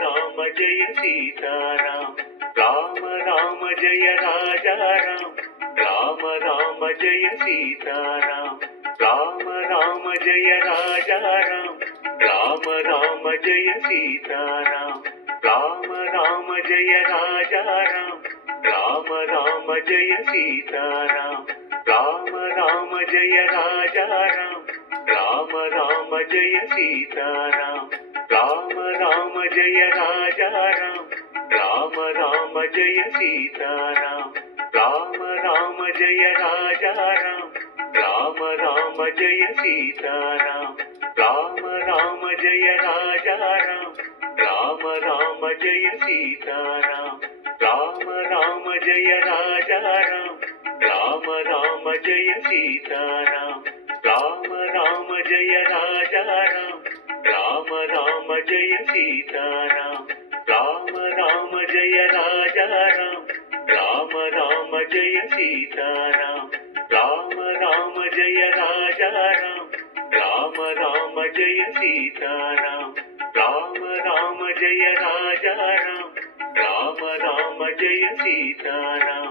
Rama Jaya Sitaram Rama Rama Jaya Rajaram Rama Rama Jaya Sitaram Rama Rama Jaya Rajaram Rama Rama Jaya Sitaram Rama Rama Jaya Rajaram Rama Rama Jaya Sitaram Rama Rama Jaya Rajaram Rama Rama Jaya Sitaram Rama Rama Jaya Rajaram Rama Rama Jaya Sitaram Rama Rama Jaya Rajaram Rama Rama Jaya Sitaram Rama Rama Jaya Rajaram Rama Rama Jaya Sitaram Rama Rama Jaya Rajaram Rama Rama Jaya Sitaram Rama Rama Jaya Rajaram Rama Rama Jaya Sitaram Rama Rama Jaya Rajaram Rama Rama Jaya Sitaram Rama Rama Jaya Rajaram Rama Rama Jaya Sitaram Rama Rama Jaya Rajaram Rama Rama Jaya Sitaram